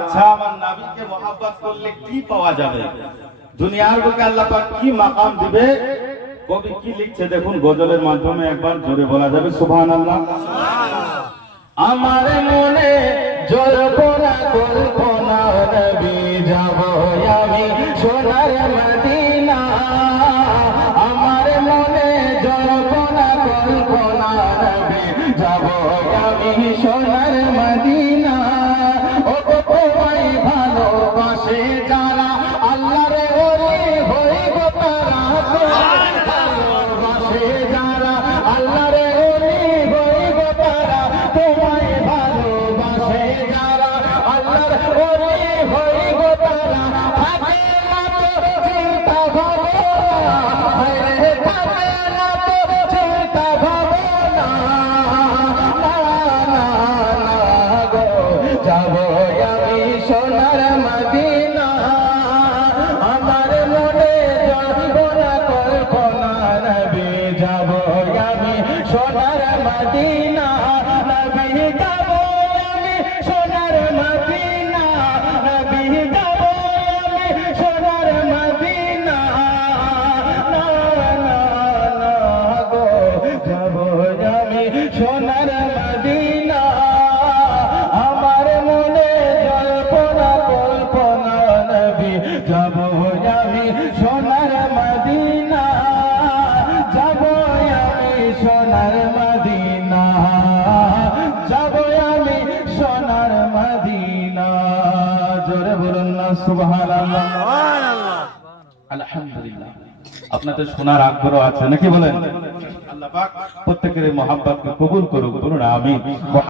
আচ্ছা, আমার নবীকে মহব্বত করলে কি পাওয়া যাবে? দুনিয়ার বুকে আল্লাহ পাক কি মাকাম দিবে? কবি কি লিখছে দেখুন, গজলের মাধ্যমে একবার জোরে বলা যাবে সুবহানাল্লাহ। আমার মনে জল্পনা কল্পনা নবী যাব আমি সোনার মদিনা। আমার মনে জল্পনা কল্পনা নবী যাব আমি সোনার মদিনা। ও তোমায় ভালোবাসে যারা আল্লাহর ওলি হইব তারা, ভালোবাসে যারা আল্লাহর ওলি হইব তারা, তোমায় ভালোবাসে যারা আল্লাহর ওলি হইব তারা। থাকে না তো চিন্তা ভাবনা, হায়রে থাকে না তো চিন্তা ভাবনা, না না না গো যাব আমি সোনার মদিনা। আমার মনে জল্পনা কল্পনা নবী যাব আমি সোনার মদিনা। নবী যাব আমি সোনার মদিনা, নবী যাব আমি সোনার মদিনা, না না না গো যাব আমি সোনার মদিনা। আমার মনে জল্পনা কল্পনা নবী যাব আমি সোনার মদিনা, যাব আমি সোনার মদিনা, যাব আমি সোনার মদিনা। জোরে বলুন না সুবহানাল্লাহ। আলহামদুলিল্লাহ। আপনাদের শোনার আগ্রহ আছে নাকি বলেন? আল্লাহ পাক প্রত্যেকের মহব্বতকে কবুল করুক, বলুন আমিন।